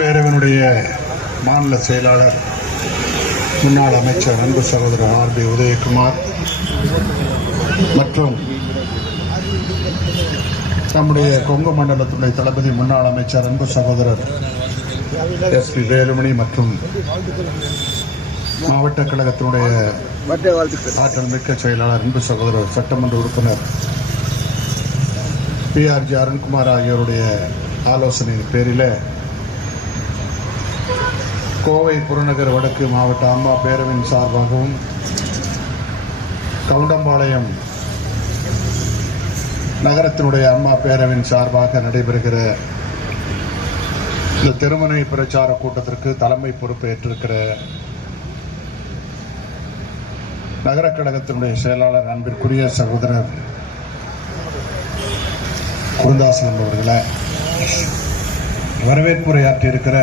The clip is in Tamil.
பேரவையினுடைய மாநில செயலாளர் முன்னாள் அமைச்சர் அன்பு சகோதரர் ஆர்.பி. உதயகுமார் மற்றும் நம்முடைய கொங்கு மண்டலத்துடைய தளபதி முன்னாள் அமைச்சர் அன்பு சகோதரர் எஸ்.பி. வேலுமணி மற்றும் மாவட்ட கழகத்தினுடைய ஆற்றல் மிக்க செயலாளர் அன்பு சகோதரர் சட்டமன்ற உறுப்பினர் பி.ஆர்.ஜி. அருண்குமார் ஆகியோருடைய ஆலோசனையின் பேரில் கோவை புறநகர் வடக்கு மாவட்ட அம்மா பேரவையின் சார்பாகவும் கவுண்டம்பாளையம் நகரத்தினுடைய அம்மா பேரவையின் சார்பாக நடைபெறுகிற இந்த திருமண பிரச்சார கூட்டத்திற்கு தலைமை பொறுப்பேற்றிருக்கிற நகர கழகத்தினுடைய செயலாளர் அன்பிற்குரிய சகோதரர் குருந்தாசனம் அவர்களை வரவேற்புரையாற்றியிருக்கிற